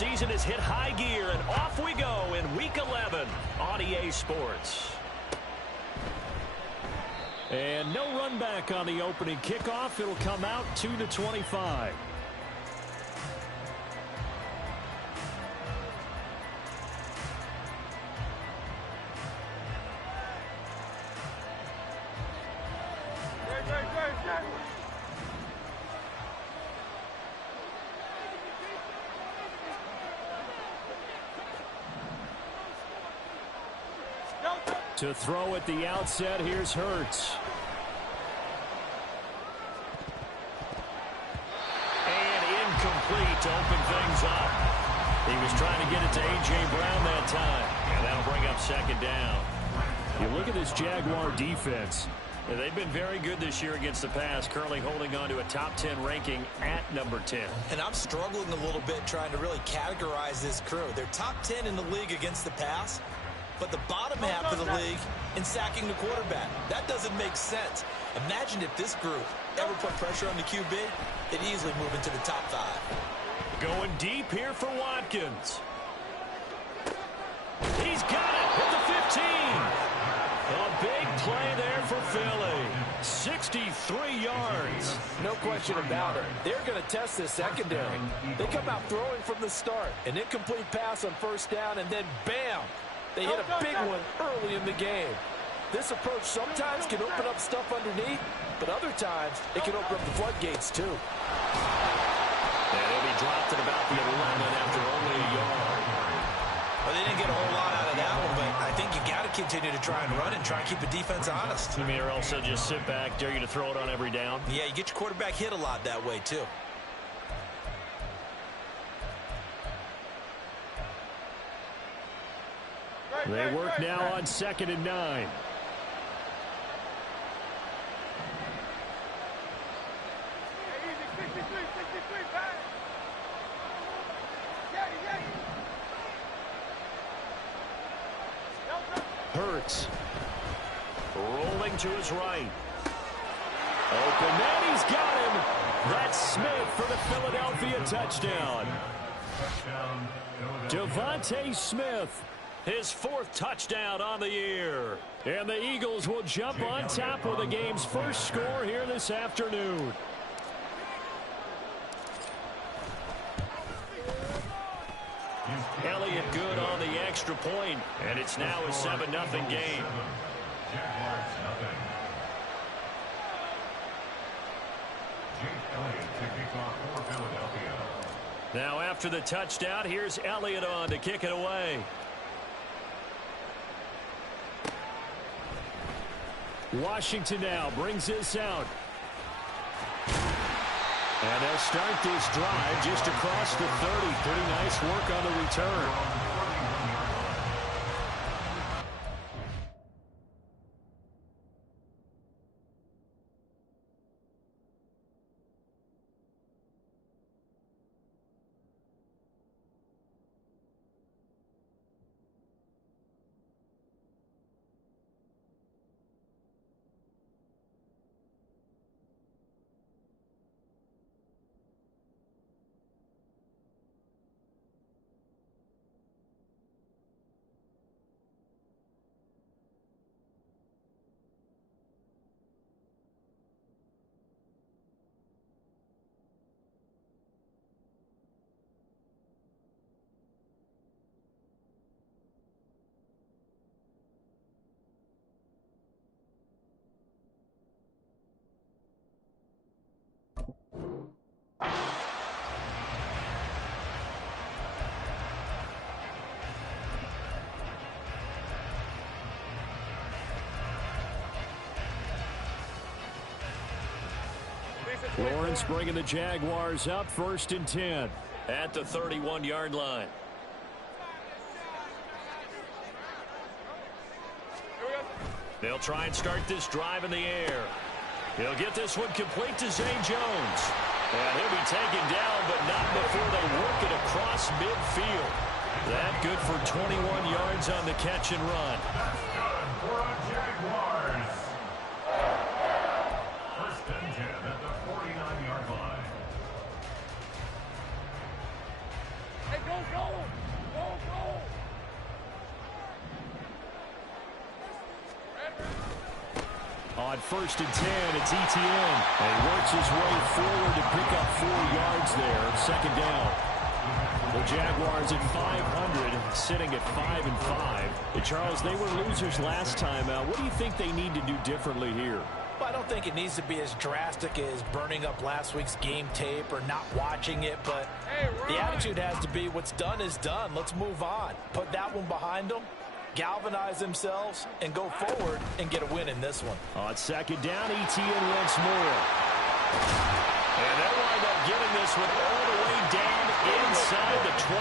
season has hit high gear, and off we go in Week 11 on EA Sports. And no run back on the opening kickoff. It'll come out to the 25. To throw at the outset, here's Hurts. And incomplete to open things up. He was trying to get it to A.J. Brown that time. And that'll bring up second down. You look at this Jaguar defense. They've been very good this year against the pass, currently holding on to a top 10 ranking at number 10. And I'm struggling a little bit trying to really categorize this crew. They're top 10 in the league against the pass, but the bottom half of the league in sacking the quarterback. That doesn't make sense. Imagine if this group ever put pressure on the QB, they'd easily move into the top 5. Going deep here for Watkins. He's got it at the 15. A big play there for Philly. 63 yards. No question about it. They're going to test this secondary. They come out throwing from the start. An incomplete pass on first down, and then bam! They hit a big one early in the game. This approach sometimes can open up stuff underneath, but other times it can open up the floodgates too. And he'll be dropped at about the 11 after only a yard. Well, they didn't get a whole lot out of that one, but I think you got to continue to try and run and try and keep the defense honest. You mean or else they'll just sit back, dare you to throw it on every down? Yeah, you get your quarterback hit a lot that way too. They work now on 2nd and 9. Hurts. Rolling to his right. Open man, he's got him. That's Smith for the Philadelphia touchdown. Devontae Smith. His 4th touchdown on the year. And the Eagles will jump on top with the game's first score here this afternoon. Elliott good on the extra point, and it's now a 7-0 game. Now after the touchdown, here's Elliott on to kick it away. Washington now brings this out. And they'll start this drive just across the 30. Pretty nice work on the return. Lawrence bringing the Jaguars up 1st and 10 at the 31-yard line. They'll try and start this drive in the air. He'll get this one complete to Zay Jones. And he'll be taken down, but not before they work it across midfield. That good for 21 yards on the catch and run. That's good for a Jaguars. 1st and 10 at the 49-yard line. Hey, go, go! first and 10. It's Etienne. And he works his way forward to pick up 4 yards there. Second down. The Jaguars at 500, sitting at 5-5. Charles, they were losers last time out. What do you think they need to do differently here? Well, I don't think it needs to be as drastic as burning up last week's game tape or not watching it, but the attitude has to be what's done is done. Let's move on. Put that one behind them, galvanize themselves, and go forward and get a win in this one. On second down, Etienne once more. And they'll wind up getting this one all the way down inside the 20.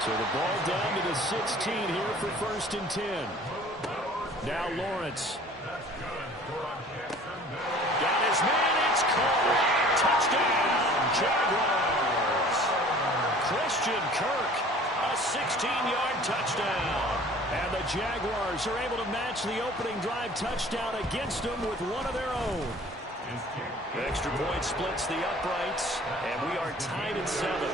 So the ball down to the 16 here for first and 10. Now Lawrence. Got his man, it's caught. Touchdown, Jaguars. Christian Kirk, a 16-yard touchdown. And the Jaguars are able to match the opening drive touchdown against them with one of their own. The extra point splits the uprights, and we are tied at 7.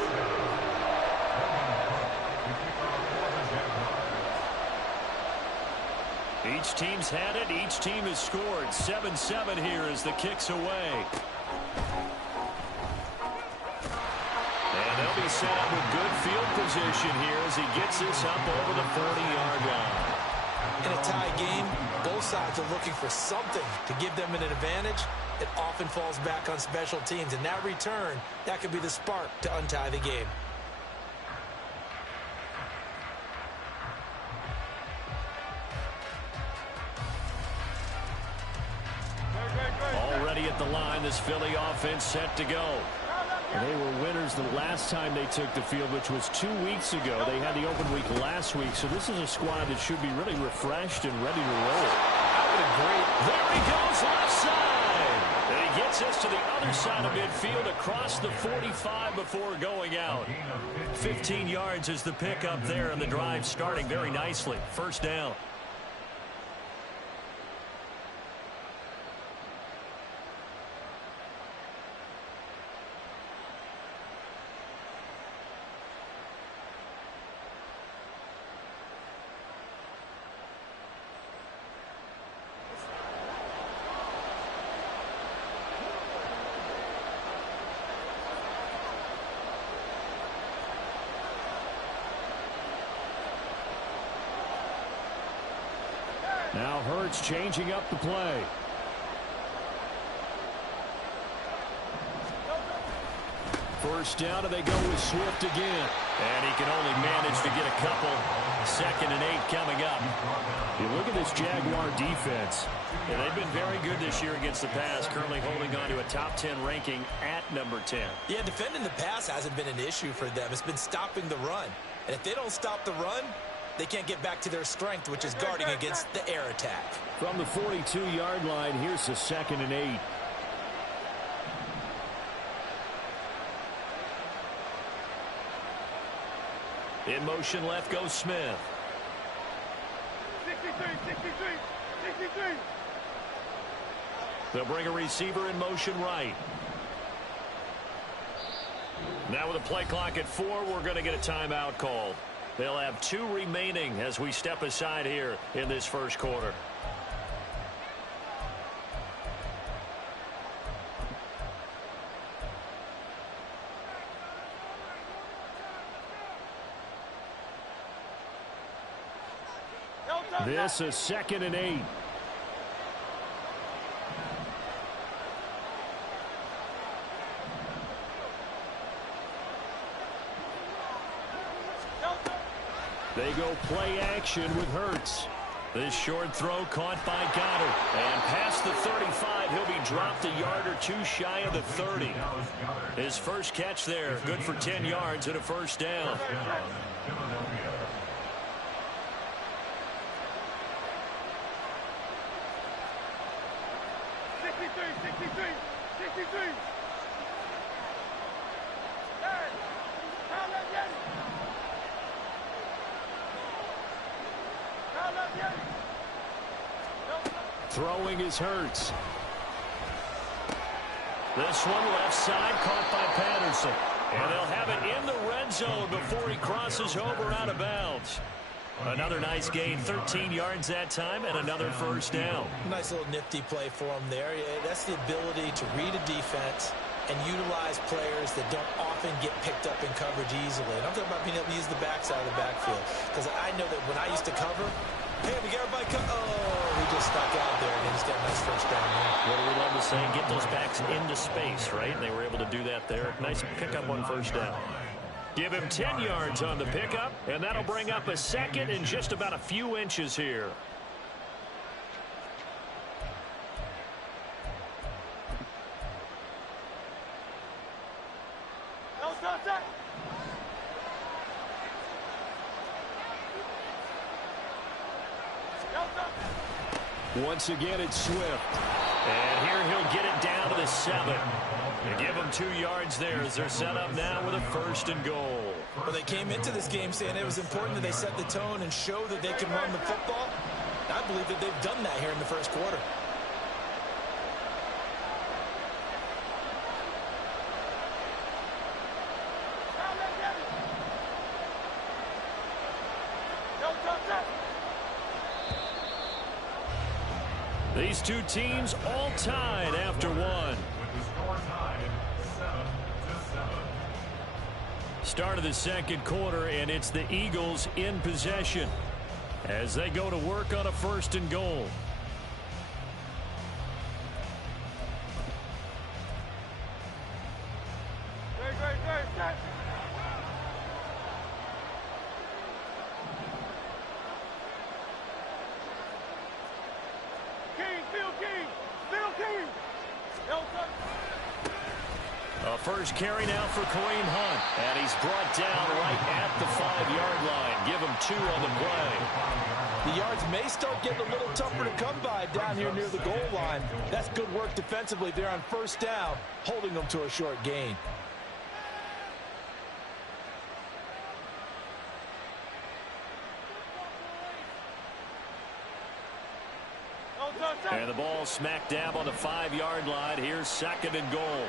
Each team's had it. Each team has scored. 7-7 here as the kick's away. And they'll be set up with good field position here as he gets this up over the 40-yard line. In a tie game, both sides are looking for something to give them an advantage. It often falls back on special teams, and that return, that could be the spark to untie the game. Already at the line, this Philly offense set to go. And they were winners the last time they took the field, which was 2 weeks ago. They had the open week last week, so this is a squad that should be really refreshed and ready to roll. I would agree. There he goes, left side. And he gets us to the other side of midfield across the 45 before going out. 15 yards is the pickup there, and the drive starting very nicely. First down. Now Hurts changing up the play. First down, and they go with Swift again. And he can only manage to get a couple. 2nd and 8 coming up. You look at this Jaguar defense. And they've been very good this year against the pass, currently holding on to a top 10 ranking at number 10. Yeah, defending the pass hasn't been an issue for them. It's been stopping the run. And if they don't stop the run, they can't get back to their strength, which is guarding against the air attack. From the 42-yard line, here's the 2nd and 8. In motion left goes Smith. 63. They'll bring a receiver in motion right. Now with a play clock at 4, we're going to get a timeout called. They'll have 2 remaining as we step aside here in this first quarter. This is 2nd and 8. They go play action with Hurts. This short throw caught by Goddard. And past the 35, he'll be dropped a yard or 2 shy of the 30. His first catch there, good for 10 yards and a first down. Throwing is Hurts. This one left side caught by Patterson. And they'll have it in the red zone before he crosses over out of bounds. Another nice gain, 13 yards that time, and another first down. Nice little nifty play for him there. That's the ability to read a defense and utilize players that don't often get picked up in coverage easily. And I'm talking about being able to use the backside of the backfield. Because I know that when I used to cover, hey, we got everybody he just stuck out there, and he just got a nice first down there. What do we love to say? Get those backs into space, right? And they were able to do that there. Nice pickup on first down. Give him 10 yards on the pickup, and that'll bring up a second in just about a few inches here. Once again, it's Swift. And here he'll get it down to the 7. They give him 2 yards there as they're set up now with a first and goal. Well, they came into this game saying it was important that they set the tone and show that they can run the football. I believe that they've done that here in the first quarter. These two teams all tied after one. With the score tied 7-7. Start of the second quarter, and it's the Eagles in possession as they go to work on a first and goal. First carry now for Kareem Hunt. And he's brought down right at the 5-yard line. Give him 2 on the play. The yards may start getting a little tougher to come by down here near the goal line. That's good work defensively there on first down, holding them to a short gain. And the ball smack dab on the 5-yard line. Here's second and goal.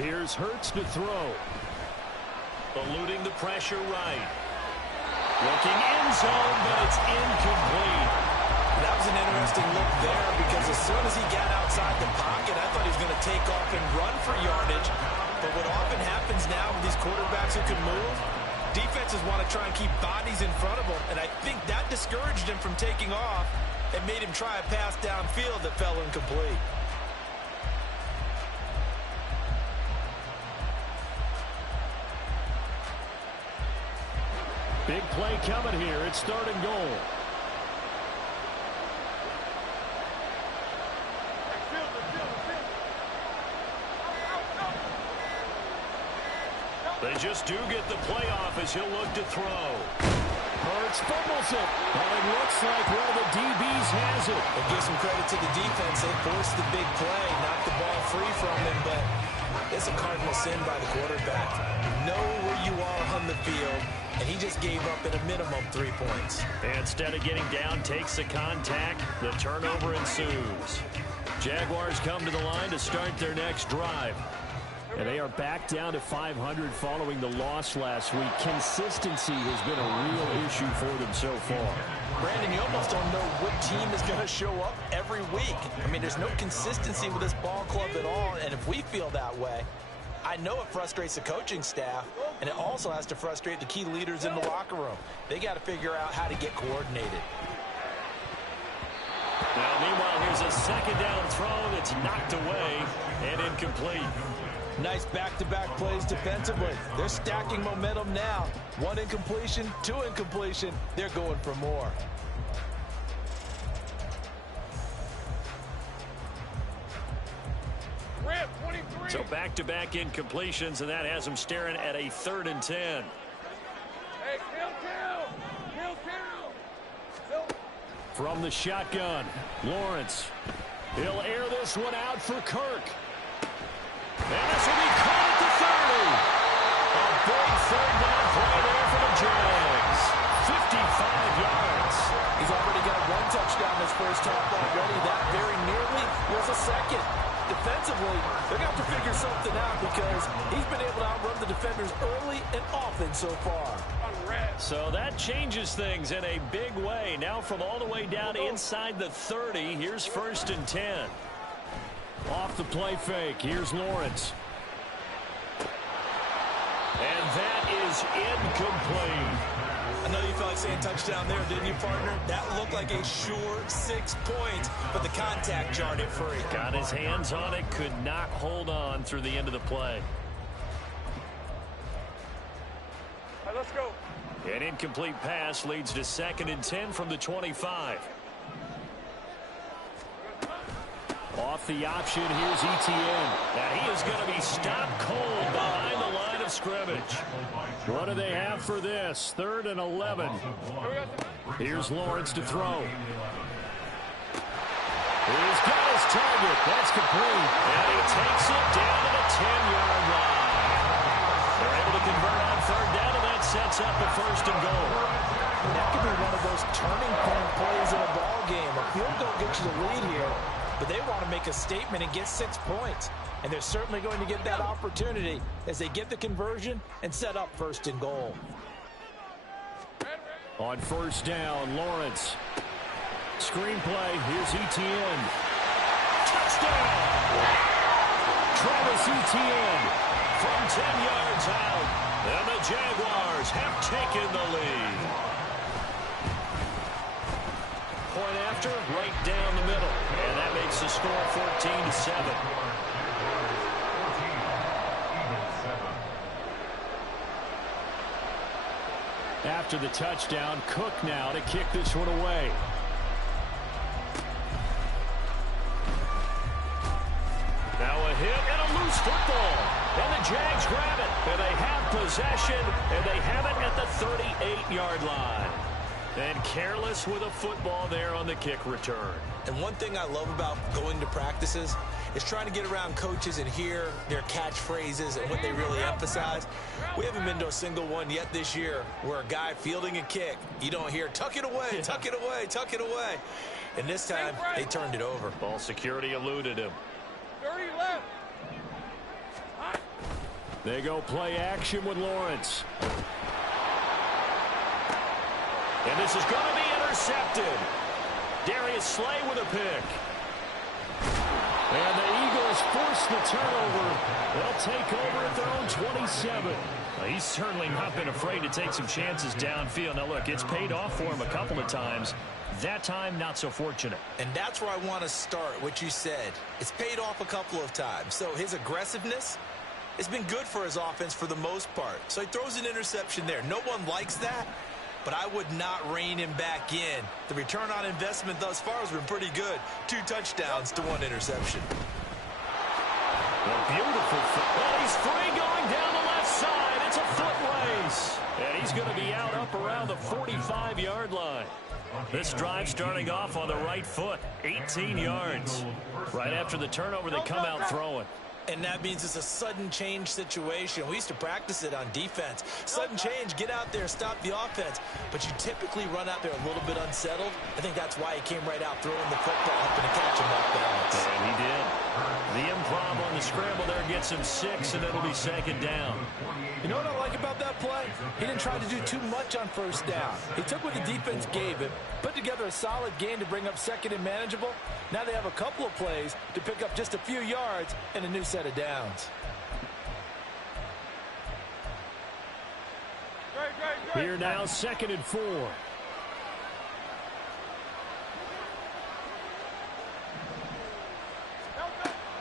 Here's Hurts to throw. Eluding the pressure right. Looking end zone, but it's incomplete. That was an interesting look there because as soon as he got outside the pocket, I thought he was going to take off and run for yardage. But what often happens now with these quarterbacks who can move, defenses want to try and keep bodies in front of them, and I think that discouraged him from taking off and made him try a pass downfield that fell incomplete. Big play coming here. It's third and goal. They just do get the play off as he'll look to throw. Hurts fumbles it. And it looks like one of the DBs has it. We'll give some credit to the defense. They forced the big play, knocked the ball free from him, but it's a cardinal sin by the quarterback. Know where you are on the field, and he just gave up at a minimum 3 points. And instead of getting down, takes the contact. The turnover ensues. Jaguars come to the line to start their next drive. And they are back down to 500 following the loss last week. Consistency has been a real issue for them so far. Brandon, you almost don't know what team is going to show up every week. I mean, there's no consistency with this ball club at all, and if we feel that way, I know it frustrates the coaching staff, and it also has to frustrate the key leaders in the locker room. They got to figure out how to get coordinated. Now, meanwhile, here's a second down throw that's knocked away and incomplete. Nice back-to-back plays defensively. They're stacking momentum now. 1 incompletion, 2 incompletion. They're going for more. So back-to-back incompletions, and that has them staring at a 3rd and 10. Hey, kill. From the shotgun, Lawrence. He'll air this one out for Kirk. And this will be caught at the 30. A big 3rd down play there for the Jags. 55 first half already. That very nearly was a second. Defensively, they're going to have to figure something out because he's been able to outrun the defenders early and often so far. So that changes things in a big way. Now from all the way down inside the 30, here's 1st and 10. Off the play fake, here's Lawrence. And that is incomplete. I know you felt like saying touchdown there, didn't you, partner? That looked like a sure 6 points, but the contact jarred it free. Got his hands on it, could not hold on through the end of the play. All right, let's go. An incomplete pass leads to 2nd and 10 from the 25. Off the option, here's Etienne. Now he is going to be stopped cold behind the line of scrimmage. What do they have for this? 3rd and 11. Here's Lawrence to throw. He's got his target. That's complete. And he takes it down to the 10-yard line. They're able to convert on 3rd down, and that sets up a 1st and goal. And that could be one of those turning point plays in a ball game. A field goal gets you the lead here, but they want to make a statement and get 6 points. And they're certainly going to get that opportunity as they get the conversion and set up 1st and goal. On 1st down, Lawrence. Screenplay, here's Etienne. Touchdown! Travis Etienne from 10 yards out. And the Jaguars have taken the lead. Point after, right down the middle. And that makes the score 14-7. After the touchdown, Cook now to kick this one away. Now a hit and a loose football. And the Jags grab it. And they have possession. And they have it at the 38-yard line. And careless with a football there on the kick return. And one thing I love about going to practices is trying to get around coaches and hear their catchphrases and what they really emphasize. We haven't been to a single one yet this year where a guy fielding a kick, you don't hear, tuck it away, tuck it away, tuck it away. And this time, they turned it over. Ball security eluded him. 30 left. They go play action with Lawrence. And this is going to be intercepted. Darius Slay with a pick. And the Eagles force the turnover. They'll take over at their own 27. Well, he's certainly not been afraid to take some chances downfield. Now, look, it's paid off for him a couple of times. That time, not so fortunate. And that's where I want to start, what you said. It's paid off a couple of times. So his aggressiveness has been good for his offense for the most part. So he throws an interception there. No one likes that, but I would not rein him back in. The return on investment thus far has been pretty good. 2 touchdowns to 1 interception. A beautiful foot. Well, he's free going down the left side. It's a foot race. And he's going to be out up around the 45-yard line. This drive starting off on the right foot. 18 yards. Right after the turnover, they come out throwing. And that means it's a sudden change situation. We used to practice it on defense. Sudden change, get out there, stop the offense. But you typically run out there a little bit unsettled. I think that's why he came right out throwing the football, hoping to catch him off balance. And he did. The improv on the scramble there gets him 6, and it'll be 2nd down. You know what I like about that play? He didn't try to do too much on 1st down. He took what the defense gave him, put together a solid game to bring up 2nd and manageable. Now they have a couple of plays to pick up just a few yards and a new set of downs. Here now, 2nd and 4.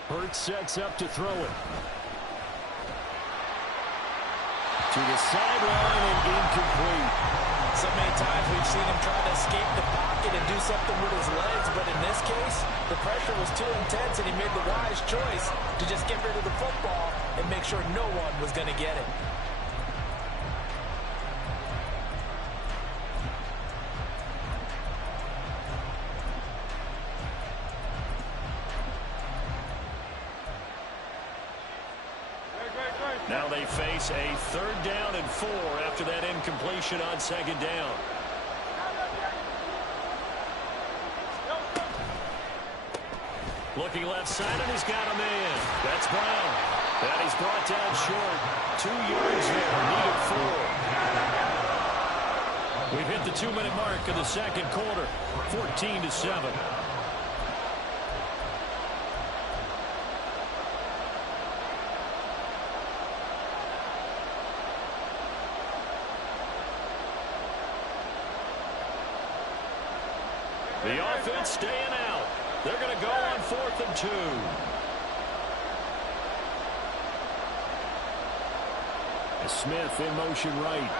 Hurts sets up to throw it. To the sideline and incomplete. So many times we've seen him try to escape the pocket and do something with his legs, but in this case, the pressure was too intense and he made the wise choice to just get rid of the football and make sure no one was going to get it. Now they face a 3rd down and 4 after that incompletion on 2nd down. Looking left side, and he's got a man. That's Brown. And he's brought down short. 2 yards there. Needed 4. We've hit the 2-minute mark of the second quarter. 14-7. The offense staying out. They're going to go on 4th and 2. Smith in motion right.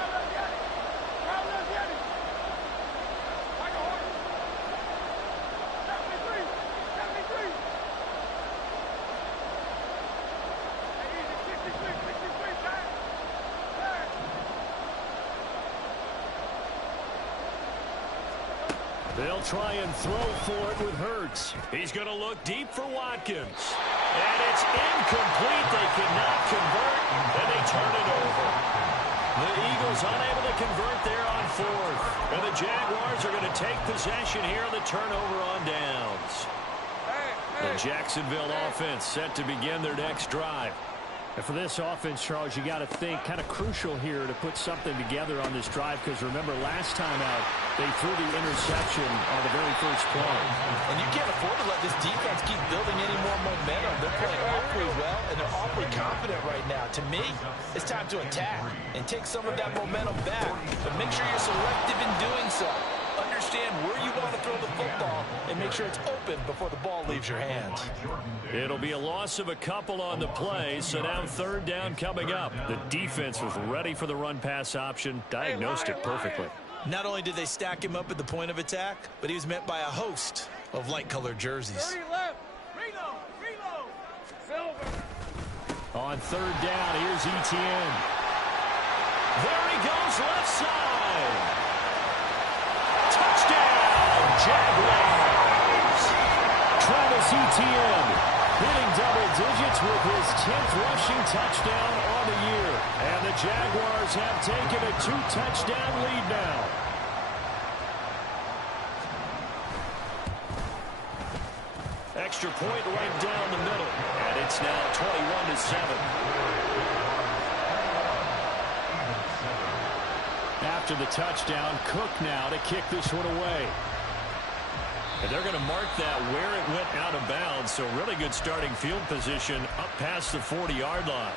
They'll try and throw for it with Hurts. He's going to look deep for Watkins. And it's incomplete. They cannot convert, and they turn it over. The Eagles unable to convert there on 4th. And the Jaguars are going to take possession here on the turnover on downs. The Jacksonville offense set to begin their next drive. And for this offense, Charles, you got to think kind of crucial here to put something together on this drive, because remember last time out they threw the interception on the very first play. And you can't afford to let this defense keep building any more momentum. They're playing awfully well, and they're awfully confident right now. To me, it's time to attack and take some of that momentum back, but make sure you're selective in doing so. Understand where you want to throw the football and make sure it's open before the ball leaves your hands. It'll be a loss of a couple on the play, so now 3rd down coming up. The defense was ready for the run-pass option, diagnosed it perfectly. Not only did they stack him up at the point of attack, but he was met by a host of light-colored jerseys. 30 left. Reload. Silver. On 3rd down, here's Etienne. There he goes left side. Touchdown, Jaguars! Travis Etienne hitting double digits with his 10th rushing touchdown on the year. And the Jaguars have taken a 2-touchdown lead now. Extra point right down the middle. And it's now 21-7. After the touchdown, Cook now to kick this one away. And they're going to mark that where it went out of bounds, so really good starting field position up past the 40-yard line.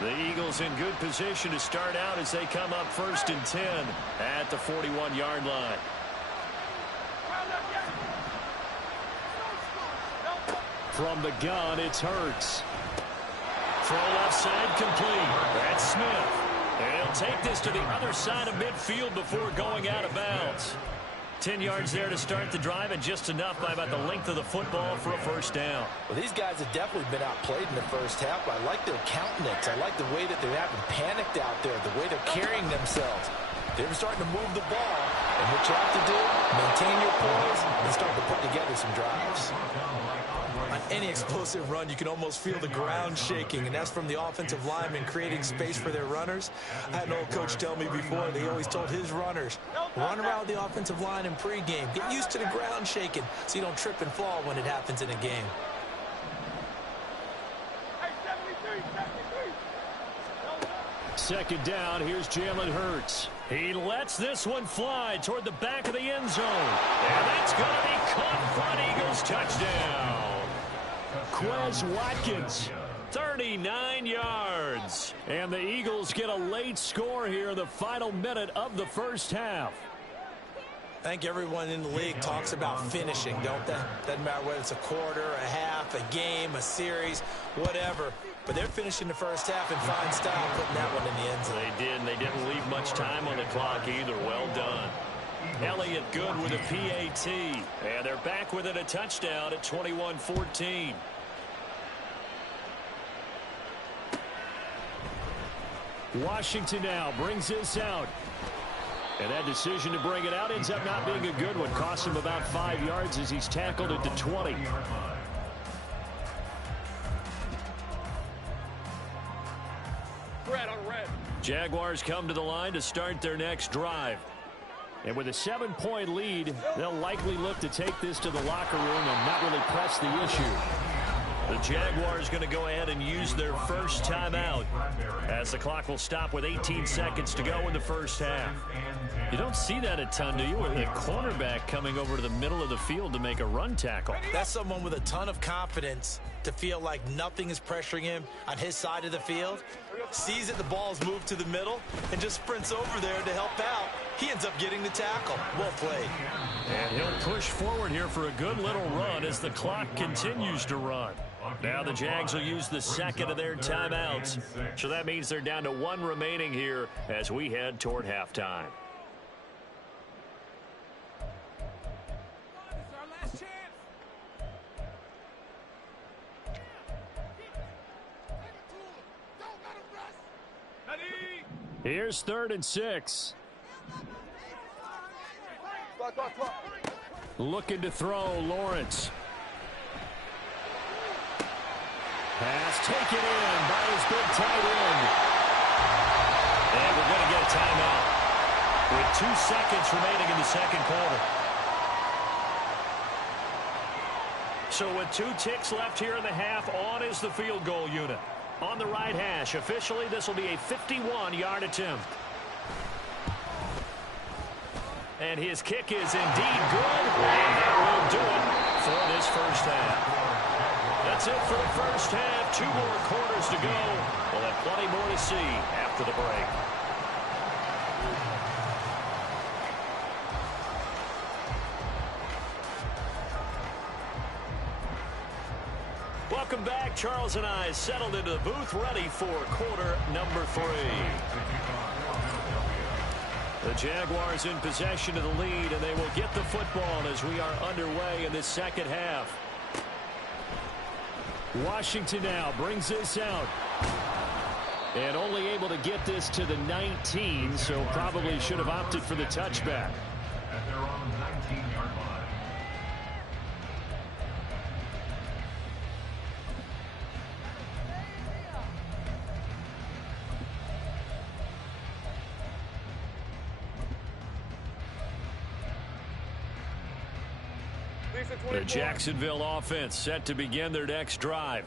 The Eagles in good position to start out as they come up 1st and 10 at the 41-yard line. From the gun, it's Hurts. Throw left side complete. That's Smith. And he'll take this to the other side of midfield before going out of bounds. 10 yards there to start the drive, and just enough by about the length of the football for a 1st down. Well, these guys have definitely been outplayed in the first half. I like their countenance. I like the way that they're having panicked out there, the way they're carrying themselves. They're starting to move the ball. And what you have to do, maintain your poise and start to put together some drives. On any explosive run, you can almost feel the ground shaking, and that's from the offensive linemen creating space for their runners. I had an old coach tell me before, they always told his runners, run around the offensive line in pregame. Get used to the ground shaking so you don't trip and fall when it happens in a game. Second down, here's Jalen Hurts. He lets this one fly toward the back of the end zone. And that's going to be caught for an Eagles touchdown. Quez Watkins, 39 yards. And the Eagles get a late score here in the final minute of the first half. I think everyone in the league talks about finishing, don't they? Doesn't matter whether it's a quarter, a half, a game, a series, whatever. But they're finishing the first half in fine style, putting that one in the end zone. They did, and they didn't leave much time on the clock either. Well done. Elliott good with a PAT. And they're back within a touchdown at 21-14. Washington now brings this out. And that decision to bring it out ends up not being a good one. Cost him about 5 yards as he's tackled at the 20. Red on red. Jaguars come to the line to start their next drive. And with a 7-point lead, they'll likely look to take this to the locker room and not really press the issue. The Jaguars going to go ahead and use their first timeout as the clock will stop with 18 seconds to go in the first half. You don't see that a ton, do you? With a cornerback coming over to the middle of the field to make a run tackle. That's someone with a ton of confidence to feel like nothing is pressuring him on his side of the field. Sees that the ball's moved to the middle and just sprints over there to help out. He ends up getting the tackle. Well played. And he'll push forward here for a good little run as the clock continues to run. Now the Jags will use the second of their timeouts. So that means they're down to 1 remaining here as we head toward halftime. Here's 3rd and 6. Looking to throw, Lawrence. Pass taken in by his big tight end. And we're going to get a timeout with 2 seconds remaining in the second quarter. So with 2 ticks left here in the half, on is the field goal unit. On the right hash, officially this will be a 51-yard attempt. And his kick is indeed good, and that will do it for this first half. That's it for the first half. 2 more quarters to go. We'll have plenty more to see after the break. Welcome back. Charles and I settled into the booth, ready for quarter number 3. The Jaguars in possession of the lead, and they will get the football as we are underway in this second half. Washington now brings this out. And only able to get this to the 19, so probably should have opted for the touchback. At their own 19-yard line. The Jacksonville offense set to begin their next drive.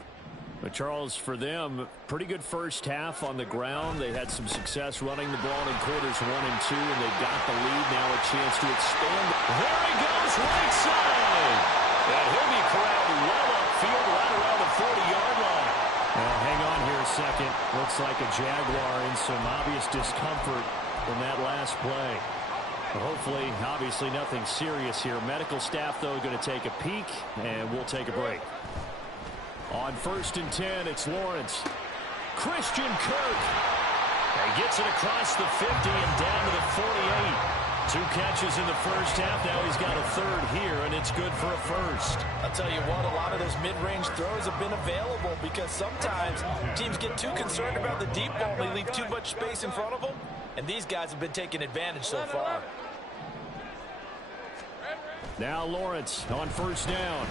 But Charles, for them, pretty good first half on the ground. They had some success running the ball in quarters 1 and 2, and they got the lead. Now a chance to expand. There he goes, right side. And he'll be corralled well upfield right around the 40-yard line. Well, hang on here a second. Looks like a Jaguar in some obvious discomfort from that last play. Hopefully, obviously nothing serious here. Medical staff, though, going to take a peek, and we'll take a break. On 1st and 10, it's Lawrence. Christian Kirk. He gets it across the 50 and down to the 48. 2 catches in the first half. Now he's got a 3rd here, and it's good for a first. I'll tell you what, a lot of those mid-range throws have been available because sometimes teams get too concerned about the deep ball. They leave too much space in front of them, and these guys have been taking advantage so far. Now Lawrence on 1st down.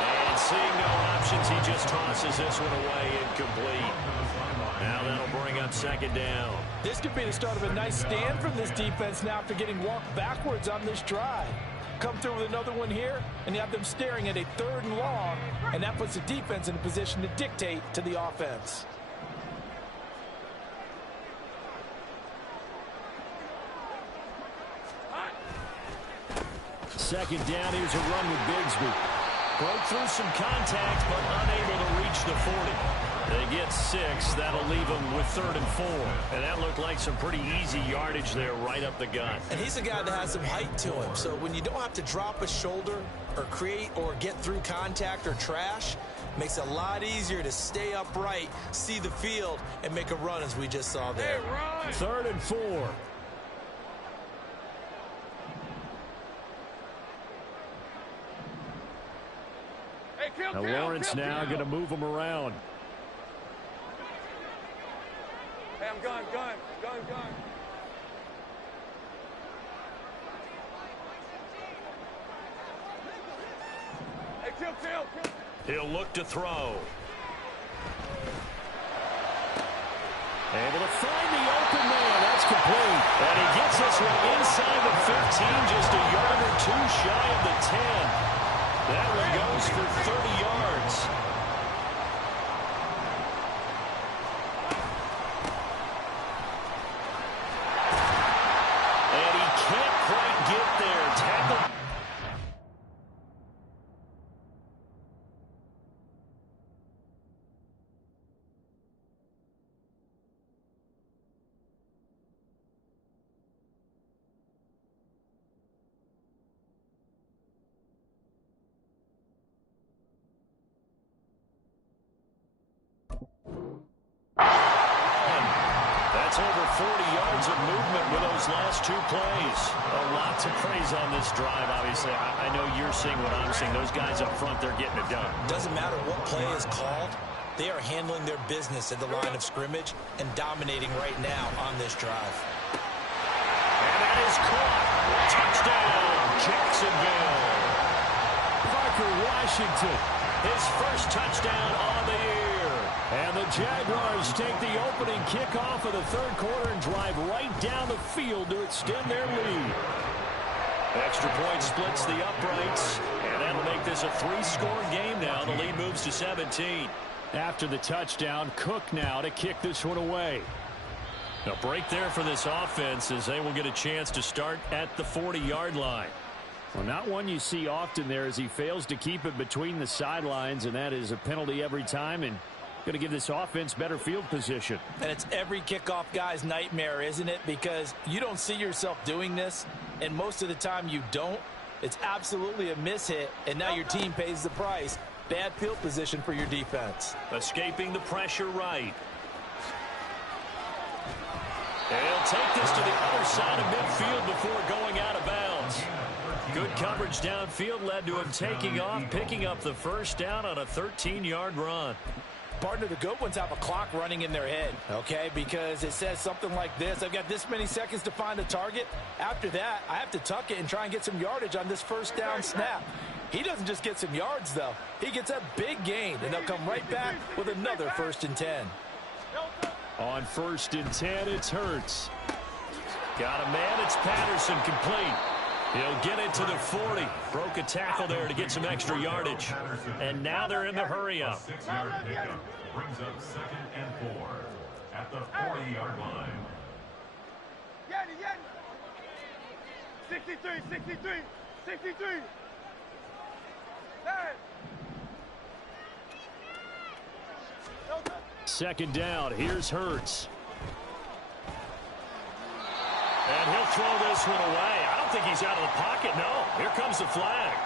And seeing no options, he just tosses this one away, incomplete. Now that'll bring up 2nd down. This could be the start of a nice stand from this defense now after getting walked backwards on this drive. Come through with another one here, and you have them staring at a 3rd and long, and that puts the defense in a position to dictate to the offense. Second down, here's a run with Bigsby. Broke through some contact, but unable to reach the 40. They get 6. That'll leave them with 3rd and 4. And that looked like some pretty easy yardage there right up the gut. And he's a guy that has some height to him. So when you don't have to drop a shoulder or create or get through contact or trash, makes it a lot easier to stay upright, see the field, and make a run as we just saw there. 3rd and 4. Now Lawrence now going to move him around. Hey, I'm gun. Hey, kill. He'll look to throw. Able to find the open man. That's complete. And he gets this one inside the 15, just a yard or two shy of the 10. That one goes for 30 yards. And he can't quite get there. Tackle. That's over 40 yards of movement with those last two plays. A lot to praise on this drive, obviously. I know you're seeing what I'm seeing. Those guys up front, they're getting it done. Doesn't matter what play is called. They are handling their business at the line of scrimmage and dominating right now on this drive. And that is caught. Touchdown, Jacksonville. Parker Washington, his first touchdown on the year. And the Jaguars take the opening kickoff of the third quarter and drive right down the field to extend their lead. Extra point splits the uprights, and that'll make this a three-score game now. The lead moves to 17. After the touchdown, Cook now to kick this one away. A break there for this offense as they will get a chance to start at the 40-yard line. Well, not one you see often there as he fails to keep it between the sidelines, and that is a penalty every time, and going to give this offense better field position. And it's every kickoff guy's nightmare, isn't it? Because you don't see yourself doing this, and most of the time you don't. It's absolutely a mishit, and now your team pays the price. Bad field position for your defense. Escaping the pressure right. And he'll take this to the other side of midfield before going out of bounds. Good coverage downfield led to him taking off, picking up the first down on a 13-yard run. Partner, the good ones have a clock running in their head, okay? Because it says something like this. I've got this many seconds to find a target. After that, I have to tuck it and try and get some yardage on this first down snap. He doesn't just get some yards, though. He gets a big gain, and they'll come right back with another 1st and 10. On 1st and 10, it's Hurts. Got a man, it's Patterson, complete. He'll get it to the 40. Broke a tackle there to get some extra yardage. And now they're in the hurry-up. 6-yard pickup brings up 2nd and 4 at the 40-yard line. 63, 63, 63. Second down, here's Hurts. And he'll throw this one away. I don't think he's out of the pocket, no. Here comes the flag.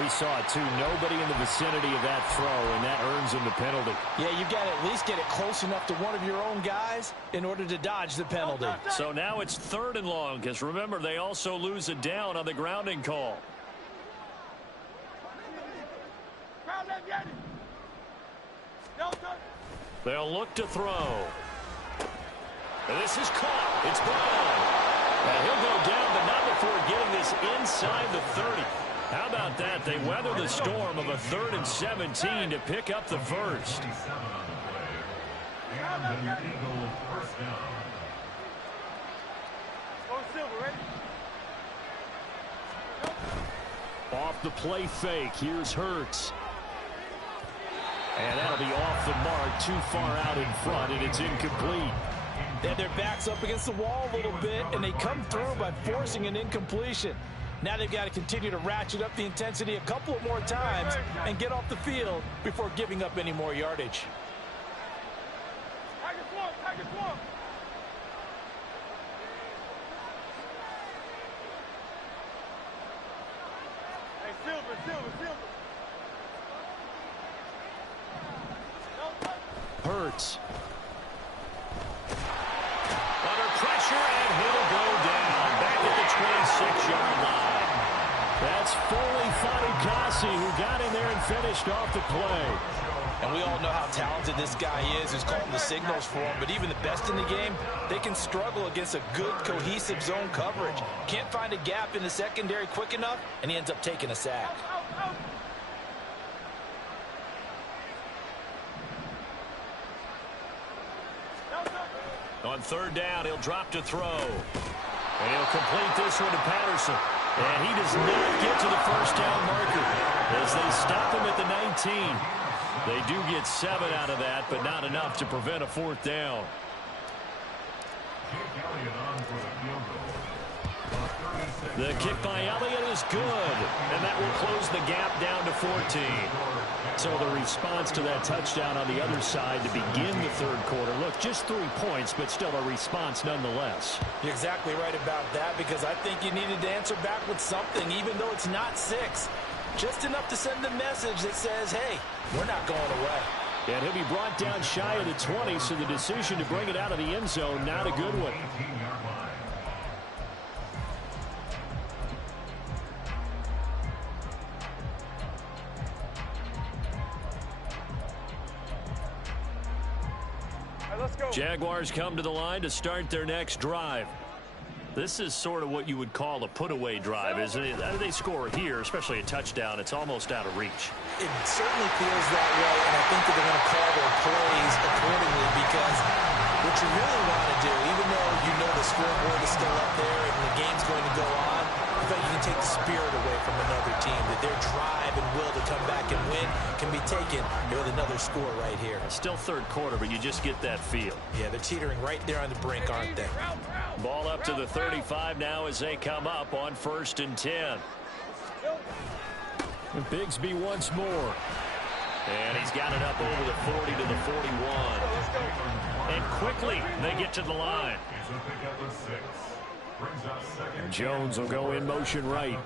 We saw it, too. Nobody in the vicinity of that throw, and that earns him the penalty. Yeah, you've got to at least get it close enough to one of your own guys in order to dodge the penalty. So now it's 3rd and long, because remember, they also lose a down on the grounding call. They'll look to throw. And this is caught. It's Brown. And he'll go down, but not before getting this inside the 30. How about that? They weather the storm of a 3rd and 17 to pick up the first. And an Eagle first down. Off the play fake. Here's Hurts. And that'll be off the mark, too far out in front, and it's incomplete. They have their backs up against the wall a little bit, and they come through by forcing an incompletion. Now they've got to continue to ratchet up the intensity a couple of more times and get off the field before giving up any more yardage. Hurts. Under pressure, and he'll go down. Back at the 26-yard line. That's Foley Fatukasi who got in there and finished off the play. And we all know how talented this guy is who's calling the signals for him, but even the best in the game, they can struggle against a good, cohesive zone coverage. Can't find a gap in the secondary quick enough, and he ends up taking a sack. On third down, he'll drop to throw. And he'll complete this one to Patterson. And he does not get to the first down marker as they stop him at the 19. They do get 7 out of that, but not enough to prevent a fourth down. The kick by Elliott is good, and that will close the gap down to 14. So the response to that touchdown on the other side to begin the third quarter. Look, just 3 points, but still a response nonetheless. You're exactly right about that, because I think you needed to answer back with something, even though it's not 6. Just enough to send a message that says, hey, we're not going away. And he'll be brought down shy of the 20, so the decision to bring it out of the end zone, not a good one. Let's go. Jaguars come to the line to start their next drive. This is sort of what you would call a put-away drive, isn't it? They score here, especially a touchdown. It's almost out of reach. It certainly feels that way, and I think that they're going to call their plays accordingly, because what you really want to do, even though you know the scoreboard is still up there and the game's going to go on, I thought you can take the spirit away from another team, that their drive and will to come back and win can be taken with another score right here. Still third quarter, but you just get that feel. Yeah, they're teetering right there on the brink, aren't they? Ball up to the 35 now as they come up on 1st and 10. And Bigsby once more. And he's got it up over the 40 to the 41. And quickly they get to the line. And Jones will go in motion right.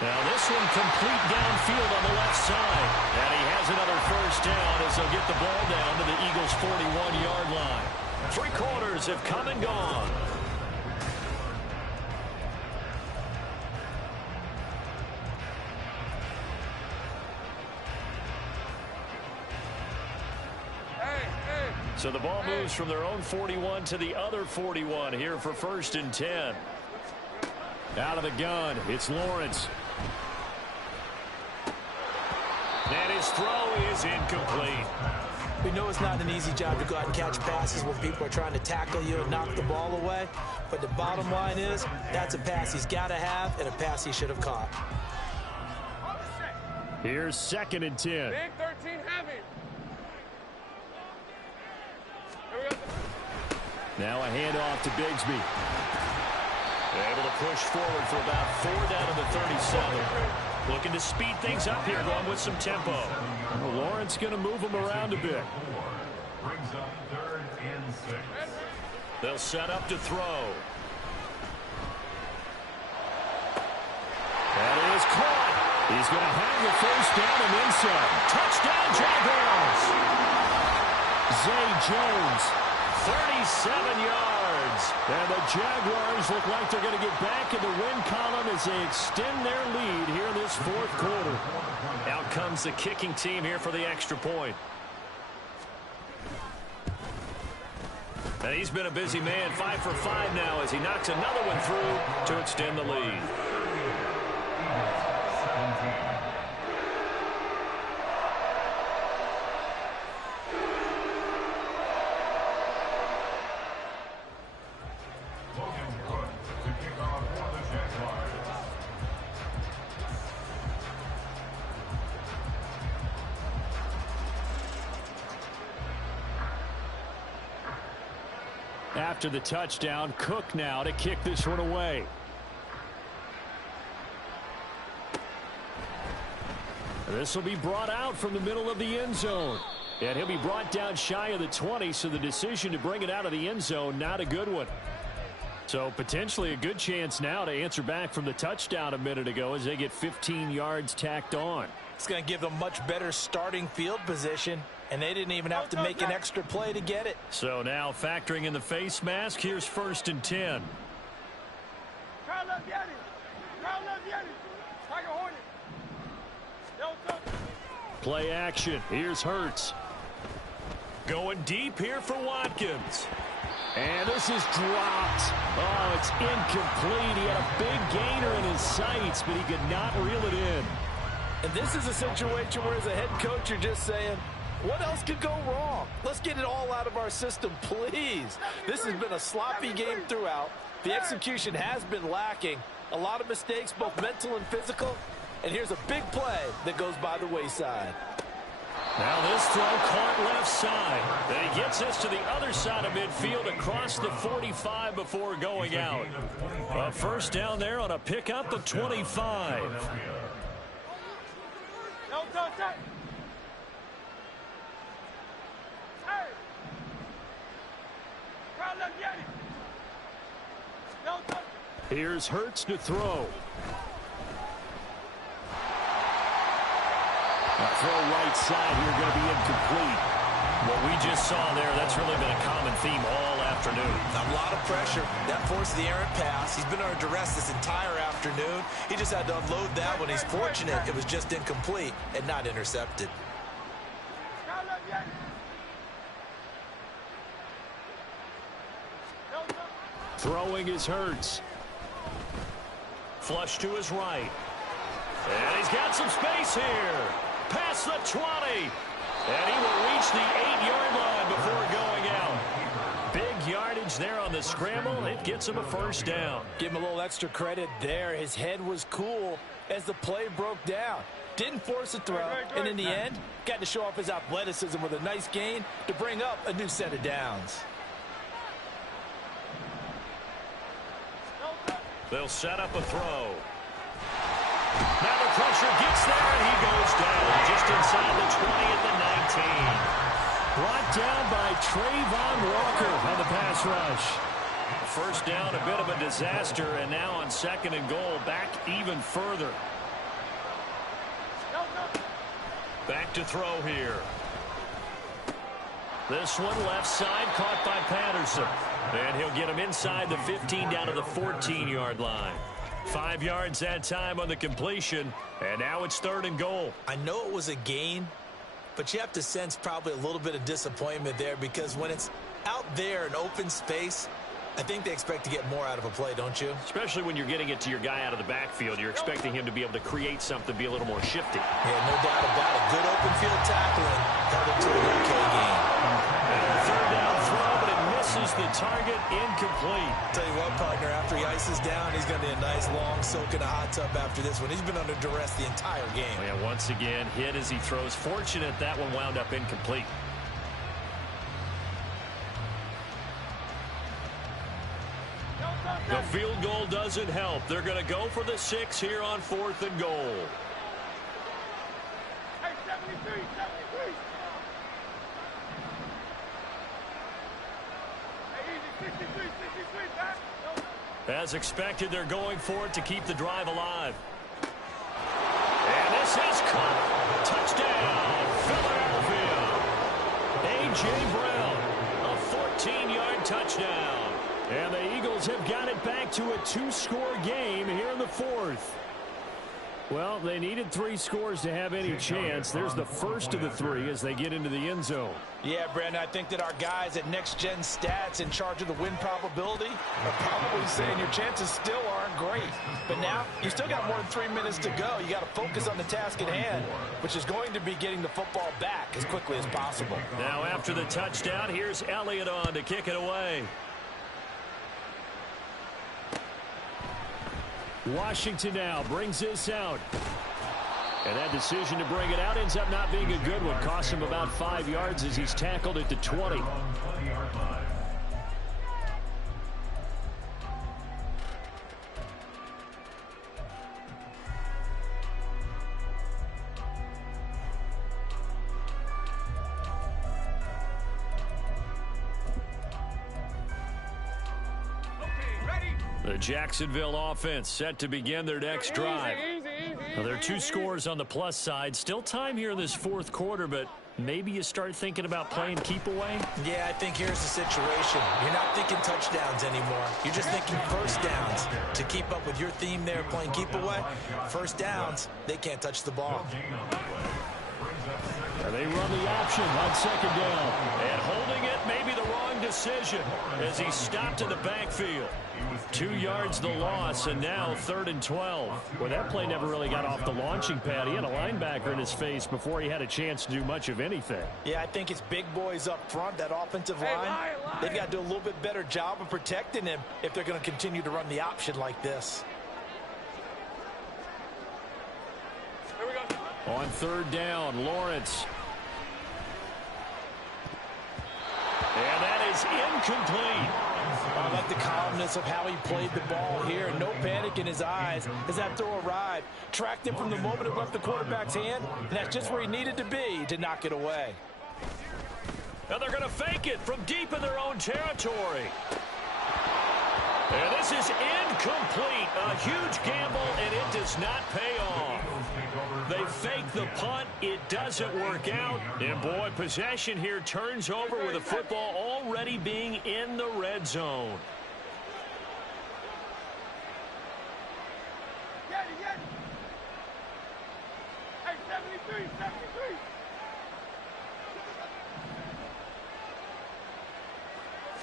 Now this one complete downfield on the left side. And he has another first down as they'll get the ball down to the Eagles' 41-yard line. 3 quarters have come and gone. So the ball moves from their own 41 to the other 41 here for 1st and 10. Out of the gun, it's Lawrence. And his throw is incomplete. We know it's not an easy job to go out and catch passes when people are trying to tackle you and knock the ball away. But the bottom line is, that's a pass he's got to have and a pass he should have caught. Here's 2nd and 10. Big 13 heavy. Now a handoff to Bigsby. Able to push forward for about 4 down to the 37. Looking to speed things up here, going with some tempo. Well, Lawrence going to move him around a bit. Brings up 3rd and 6. They'll set up to throw. That is caught. He's going to have the first down and then some. Touchdown, Jaguars! Zay Jones. 37 yards. And the Jaguars look like they're going to get back in the win column as they extend their lead here in this 4th quarter. Out comes the kicking team here for the extra point. And he's been a busy man, 5 for 5 now as he knocks another one through to extend the lead. After the touchdown, Cook now to kick this one away. This will be brought out from the middle of the end zone. And he'll be brought down shy of the 20, so the decision to bring it out of the end zone, not a good one. So potentially a good chance now to answer back from the touchdown a minute ago as they get 15 yards tacked on. It's going to give them much better starting field position, and they didn't even have to make an extra play to get it. So now factoring in the face mask, here's 1st and 10. Play action. Here's Hurts. Going deep here for Watkins. And this is dropped. Oh, it's incomplete. He had a big gainer in his sights, but he could not reel it in. And this is a situation where as a head coach you're just saying, What else could go wrong? Let's get it all out of our system, please. This has been a sloppy game throughout. The execution has been lacking. A lot of mistakes, both mental and physical. And here's a big play that goes by the wayside. Now this throw caught left side. Then he gets this to the other side of midfield across the 45 before going out. A first down there on a pickup of 25. Here's Hurts to throw. A throw right side here going to be incomplete. What we just saw there, that's really been a common theme all afternoon. A lot of pressure. That forced the errant pass. He's been under duress this entire afternoon. He just had to unload that one. He's fortunate it was just incomplete and not intercepted. Throwing is Hurts. Flush to his right. And he's got some space here. Past the 20. And he will reach the 8-yard line before going out. Big yardage there on the scramble. It gets him a first down. Give him a little extra credit there. His head was cool as the play broke down. Didn't force a throw, and in the end, got to show off his athleticism with a nice gain to bring up a new set of downs. They'll set up a throw. Now the pressure gets there, and he goes down just inside the 20 at the 19. Brought down by Trayvon Walker on the pass rush. First down, a bit of a disaster, and now on second and goal, back even further. Back to throw here. This one left side, caught by Patterson. And he'll get him inside the 15 down to the 14-yard line. 5 yards that time on the completion, and now it's third and goal. I know it was a gain, but you have to sense probably a little bit of disappointment there because when it's out there in open space, I think they expect to get more out of a play, don't you? Especially when you're getting it to your guy out of the backfield. You're expecting him to be able to create something, be a little more shifty. Yeah, no doubt about it. Good open field tackling held it to an okay game. Third down throw, but it misses the target, incomplete. Tell you what, partner, after he ices down, he's going to be a nice long soak in a hot tub after this one. He's been under duress the entire game. Yeah, once again, hit as he throws. Fortunate that one wound up incomplete. The field goal doesn't help. They're going to go for the 6 here on 4th and goal. Hey, 73, 73. Hey, easy, 63, 63, back. As expected, they're going for it to keep the drive alive. And this is caught. Touchdown, Philadelphia. A.J. Brown, a 14-yard touchdown. And the Eagles have got it back to a 2-score game here in the 4th. Well, they needed 3 scores to have any chance. There's the first of the 3 as they get into the end zone. Yeah, Brandon, I think that our guys at Next Gen Stats in charge of the win probability are probably saying your chances still aren't great. But now, you still got more than 3 minutes to go. You got to focus on the task at hand, which is going to be getting the football back as quickly as possible. Now, after the touchdown, here's Elliott on to kick it away. Washington now brings this out. And that decision to bring it out ends up not being a good one. Costs him about 5 yards as he's tackled at the 20. The Jacksonville offense set to begin their next drive. Now, there are 2 scores on the plus side. Still time here in this 4th quarter, but maybe you start thinking about playing keep away? Yeah, I think here's the situation. You're not thinking touchdowns anymore. You're just thinking first downs. To keep up with your theme there, playing keep away, first downs, they can't touch the ball. They run the option on second down. And holding it may be the wrong decision as he stopped in the backfield. 2 yards the loss, and now 3rd and 12. Well, that play never really got off the launching pad. He had a linebacker in his face before he had a chance to do much of anything. Yeah, I think it's big boys up front, that offensive line. They've got to do a little bit better job of protecting him if they're going to continue to run the option like this. Here we go. On 3rd down, Lawrence. And that is incomplete. I like the calmness of how he played the ball here. No panic in his eyes as that throw arrived. Tracked it from the moment it left the quarterback's hand, and that's just where he needed to be to knock it away. And they're going to fake it from deep in their own territory. And this is incomplete. A huge gamble, and it does not pay off. They fake the punt. It doesn't work out. And, boy, possession here turns over with the football already being in the red zone. Get it, get it. Hey, 73, 73.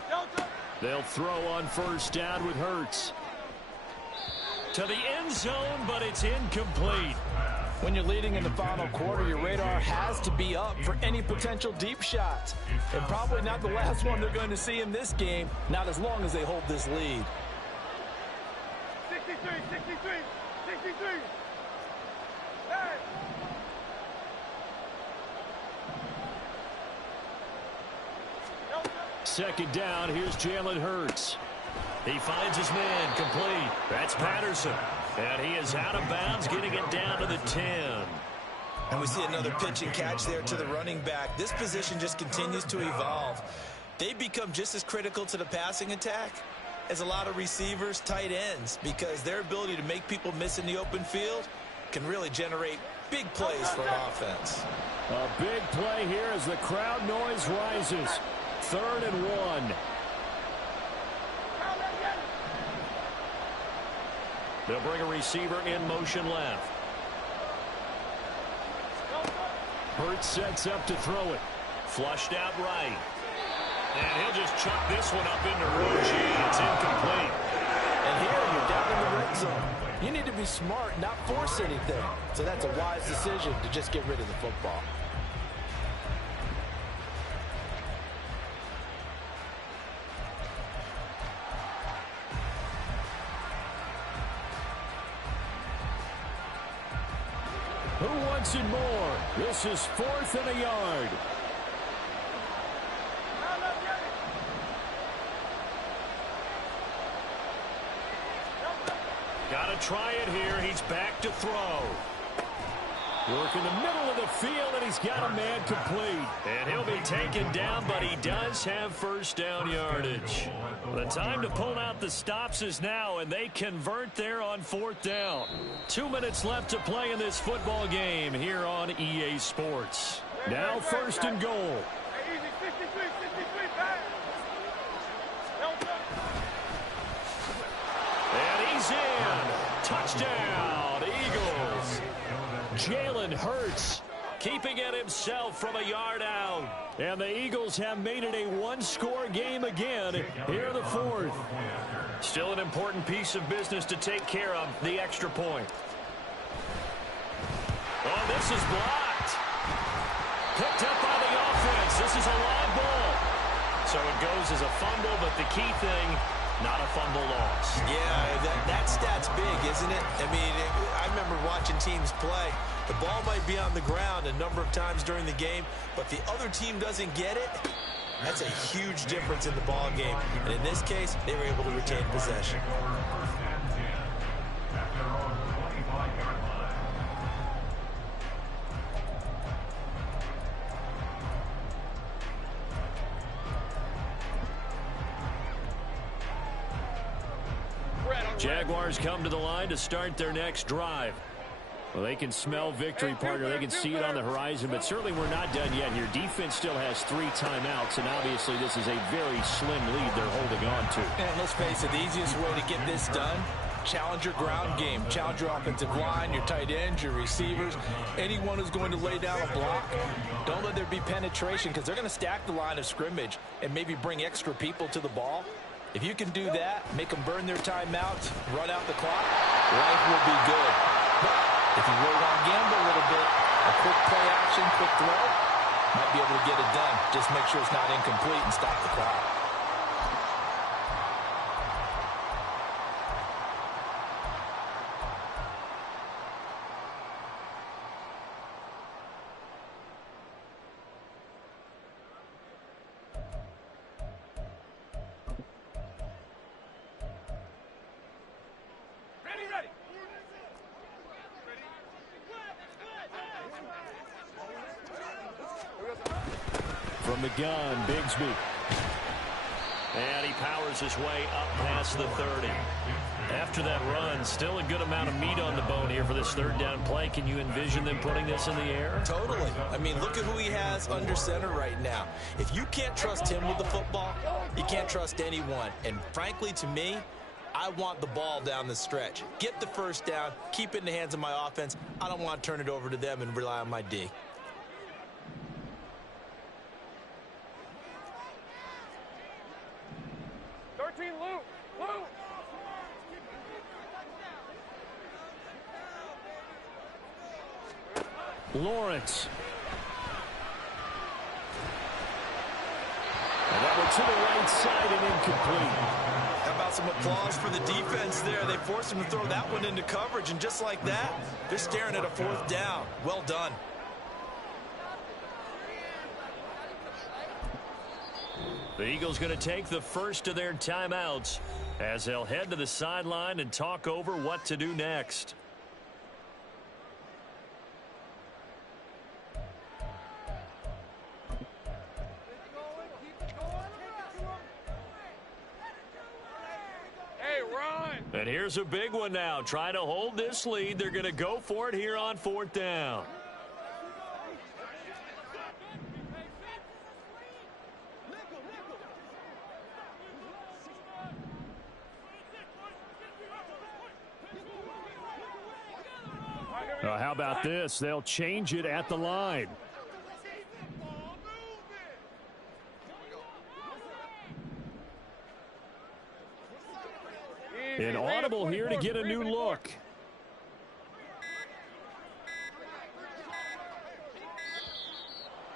Delta. They'll throw on 1st down with Hurts. To the end zone, but it's incomplete. When you're leading in the final quarter, your radar has to be up for any potential deep shots. And probably not the last one they're going to see in this game, not as long as they hold this lead. 63, 63, 63. Hey. Delta. 2nd down, here's Jalen Hurts. He finds his man complete. That's Patterson. And he is out of bounds, getting it down to the 10. And we see another pitch and catch there to the running back. This position just continues to evolve. They become just as critical to the passing attack as a lot of receivers, tight ends, because their ability to make people miss in the open field can really generate big plays for an offense. A big play here as the crowd noise rises. 3rd and 1. They'll bring a receiver in motion left. Hurts sets up to throw it. Flushed out right. And he'll just chuck this one up into Rozier. It's incomplete. And here you're down in the red zone. You need to be smart, not force anything. So that's a wise decision to just get rid of the football. Who wants it more? This is 4th and a yard. Got to try it here. He's back to throw. Work in the middle of the field, and he's got a man complete. And he'll be taken down, but he does have 1st down yardage. The time to pull out the stops is now, and they convert there on 4th down. 2 minutes left to play in this football game here on EA Sports. Now 1st and goal. Hey, easy, 63, 63, back. Delta. And he's in. Touchdown, Eagles. Jalen Hurts Keeping it himself from a yard out. And the Eagles have made it a one-score game again here in the 4th. Still an important piece of business to take care of, the extra point. Oh, this is blocked. Picked up by the offense. This is a live ball. So it goes as a fumble, but the key thing, not a fumble loss. Yeah, that stat's big, isn't it? I mean, I remember watching teams play. The ball might be on the ground a number of times during the game, but the other team doesn't get it. That's a huge difference in the ball game. And in this case, they were able to retain possession. Jaguars come to the line to start their next drive. Well, they can smell victory, partner. They can see it on the horizon, but certainly we're not done yet here. Defense still has 3 timeouts, and obviously this is a very slim lead they're holding on to. And let's face it, the easiest way to get this done, challenge your ground game, challenge your offensive line, your tight ends, your receivers, anyone who's going to lay down a block. Don't let there be penetration because they're going to stack the line of scrimmage and maybe bring extra people to the ball. If you can do that, make them burn their timeouts, run out the clock, life will be good. But if you really want to gamble a little bit, a quick play action, quick throw, might be able to get it done. Just make sure it's not incomplete and stop the clock. From the gun, Bigsby. And he powers his way up past the 30. After that run, still a good amount of meat on the bone here for this third down play. Can you envision them putting this in the air? Totally. I mean, look at who he has under center right now. If you can't trust him with the football, you can't trust anyone. And frankly, to me, I want the ball down the stretch. Get the first down, keep it in the hands of my offense. I don't want to turn it over to them and rely on my D. Lawrence. And that one to the right side and incomplete. How about some applause for the defense there? They forced him to throw that one into coverage, and just like that, they're staring at a fourth down. Well done. The Eagles going to take the first of their timeouts as they'll head to the sideline and talk over what to do next. And here's a big one now. Trying to hold this lead. They're going to go for it here on fourth down. How about this? They'll change it at the line. An audible here to get a new look.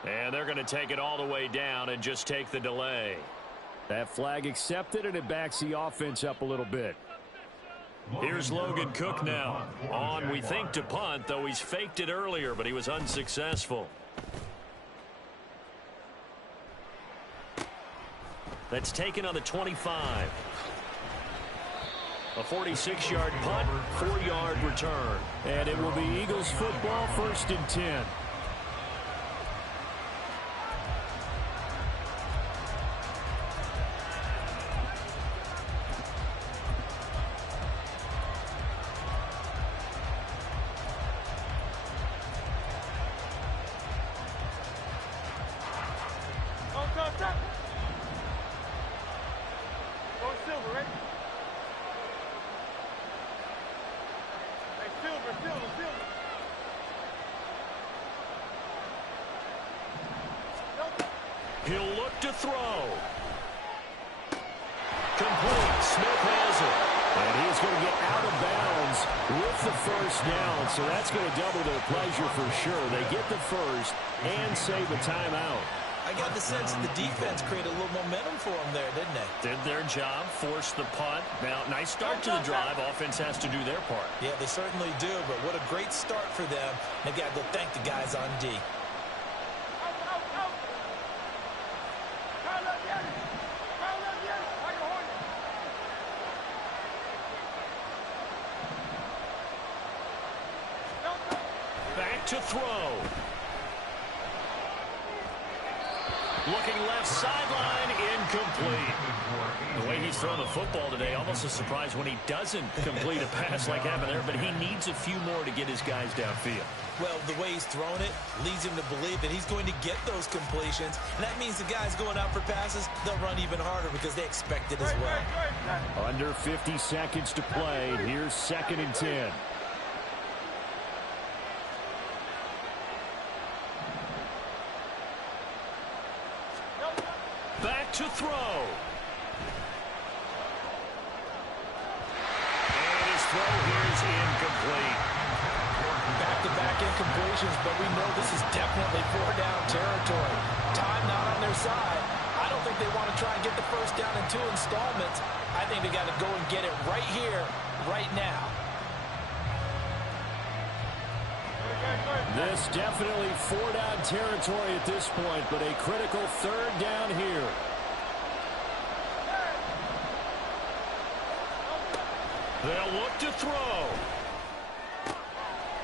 And they're going to take it all the way down and just take the delay. That flag accepted, and it backs the offense up a little bit. Here's Logan Cook now. On, we think, to punt, though he's faked it earlier, but he was unsuccessful. That's taken on the 25. A 46-yard punt, 4-yard return. And it will be Eagles football, 1st and 10. He'll look to throw. Complete. Smith has it. And he's going to get out of bounds with the first down, so that's going to double their pleasure for sure. They get the first and save a timeout. I got the sense that the defense created a little momentum for them there, didn't they? Did their job, forced the punt. Now, nice start to the drive. Offense has to do their part. Yeah, they certainly do, but what a great start for them. They got to go thank the guys on D. Back to throw. Looking left sideline, incomplete. The way he's thrown the football today, almost a surprise when he doesn't complete a pass like happened there, but he needs a few more to get his guys downfield. Well, the way he's thrown it leads him to believe that he's going to get those completions. And that means the guys going out for passes, they'll run even harder because they expect it as well. Under 50 seconds to play. Here's 2nd and 10. Back to throw. And his throw here is incomplete. Back-to-back incompletions, but we know this is definitely 4-down territory. Time not on their side. I don't think they want to try and get the first down in 2 installments. I think they got to go and get it right here, right now. This definitely 4-down territory at this point, but a critical 3rd down here. They'll look to throw.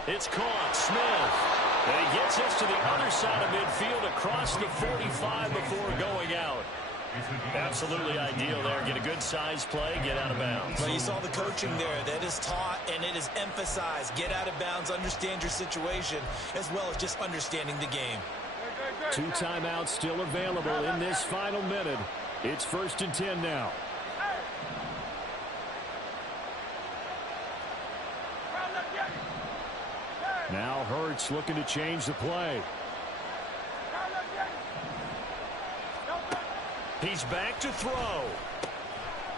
It's caught. Smith. And he gets us to the other side of midfield across the 45 before going out. Absolutely ideal there. Get a good size play, get out of bounds. Well, you saw the coaching there. That is taught and it is emphasized. Get out of bounds, understand your situation, as well as just understanding the game. 2 timeouts still available in this final minute. It's 1st and 10 now. Now Hurts looking to change the play. He's back to throw.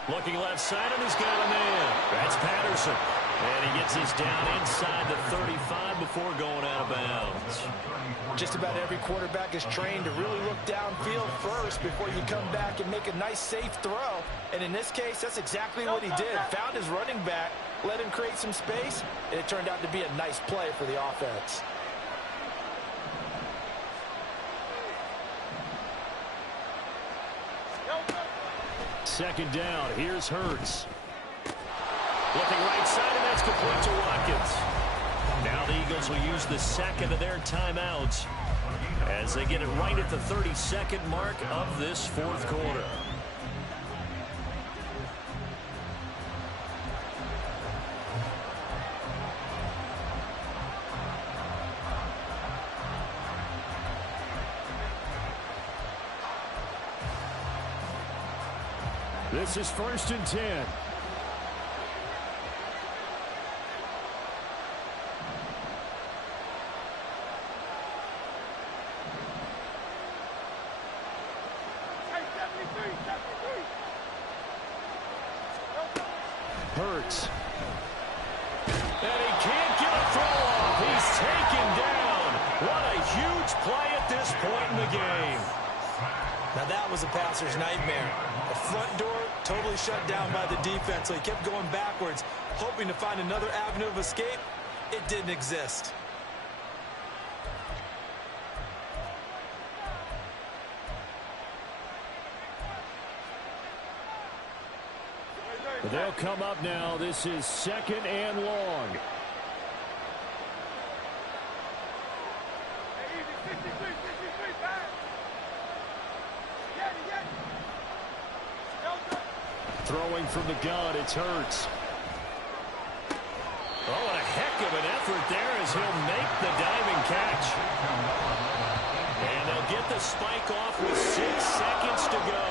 Looking left side, and he's got a man. That's Patterson. And he gets this down inside the 35 before going out of bounds. Just about every quarterback is trained to really look downfield first before you come back and make a nice, safe throw. And in this case, that's exactly what he did. Found his running back, let him create some space, and it turned out to be a nice play for the offense. Second down. Here's Hurts. Looking right side, and that's complete to Watkins. Now the Eagles will use the second of their timeouts as they get it right at the 32nd mark of this 4th quarter. This is 1st and 10. Hurts. And he can't get a throw off. He's taken down. What a huge play at this point in the game. Now that was a passer's nightmare. The front door totally shut down by the defense, so he kept going backwards, hoping to find another avenue of escape. It didn't exist. They'll come up now. This is 2nd and long. Throwing from the gun, it's Hurts. Oh, and a heck of an effort there as he'll make the diving catch. And they'll get the spike off with 6 seconds to go.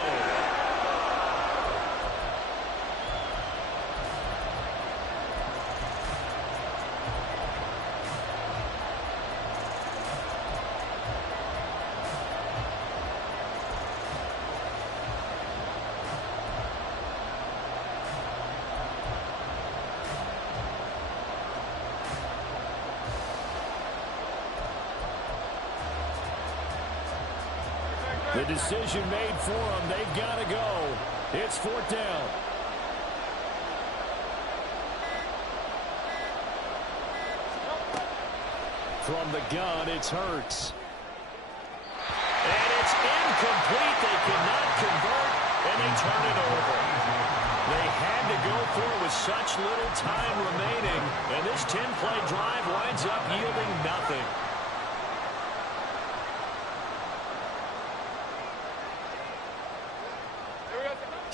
The decision made for them. They've got to go. It's 4th down. From the gun, it's Hurts. And it's incomplete. They cannot convert, and they turn it over. They had to go for it with such little time remaining, and this 10-play drive winds up yielding nothing.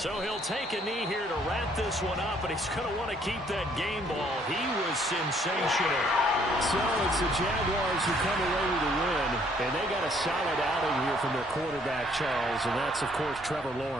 So he'll take a knee here to wrap this one up, and he's going to want to keep that game ball. He was sensational. So it's the Jaguars who come away with a win, and they got a solid outing here from their quarterback, Charles, and that's, of course, Trevor Lawrence.